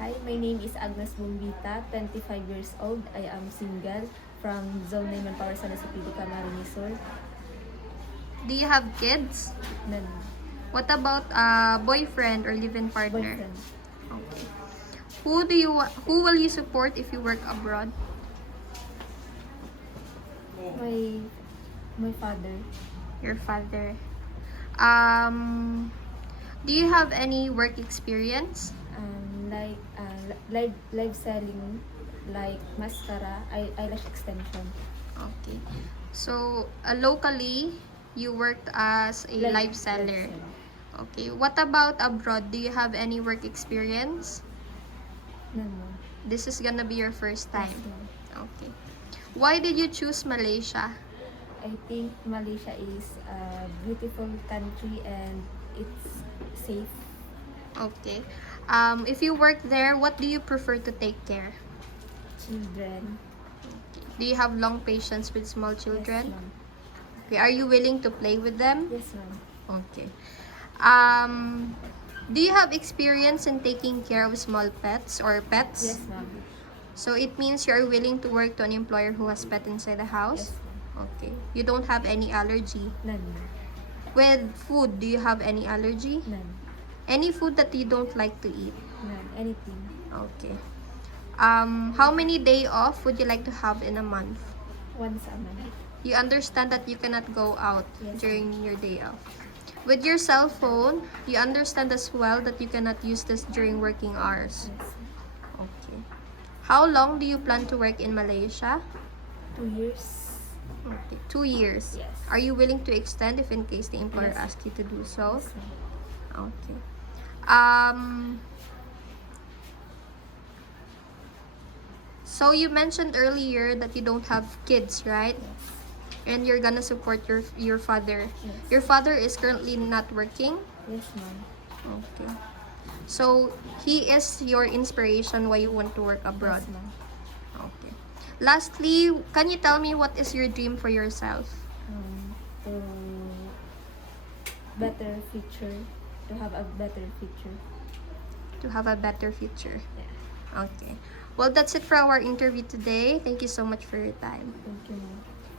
Hi, my name is Agnes Bumbita, 25 years old. I am single from Zone 9 Manpower San City, Camarines Sur. Do you have kids? None. What about boyfriend or live-in partner? Boyfriend. Okay. Who will you support if you work abroad? My father. Your father. Do you have any work experience? Live selling, like mascara, eyelash extension. Okay. So, locally, you worked as a live seller. Okay. What about abroad? Do you have any work experience? None. This is gonna be your first time. Yes, ma'am. Okay. Why did you choose Malaysia? I think Malaysia is a beautiful country and it's safe. Okay. If you work there, what do you prefer to take care? Children. Do you have long patience with small Yes, children? ma'am. Okay. Are you willing to play with them? Yes, ma'am. Okay. Um, do you have experience in taking care of small pets or pets? Yes, ma'am. So it means you are willing to work to an employer who has pet inside the house? Yes, ma'am. Okay. You don't have any allergy. None. With food, do you have any allergy? None. Any food that you don't like to eat? None. Anything. Okay. How many day off would you like to have in a month? Once a month. You understand that you cannot go out Yes, during your day off. With your cell phone, you understand as well that you cannot use this during working hours. Yes. Okay. How long do you plan to work in Malaysia? 2 years. Okay, 2 years. Yes. Are you willing to extend if in case the employer Yes. asks you to do so? Yes, ma'am. Okay. So you mentioned earlier that you don't have kids, right? Yes. And you're gonna support your father. Yes. Your father is currently not working. Yes, ma'am. Okay. So he is your inspiration why you want to work abroad. Yes, ma'am. Okay. Lastly, can you tell me what is your dream for yourself? To better future, to have a better future. To have a better future. Yeah. Okay. Well, that's it for our interview today. Thank you so much for your time. Thank you, ma'am.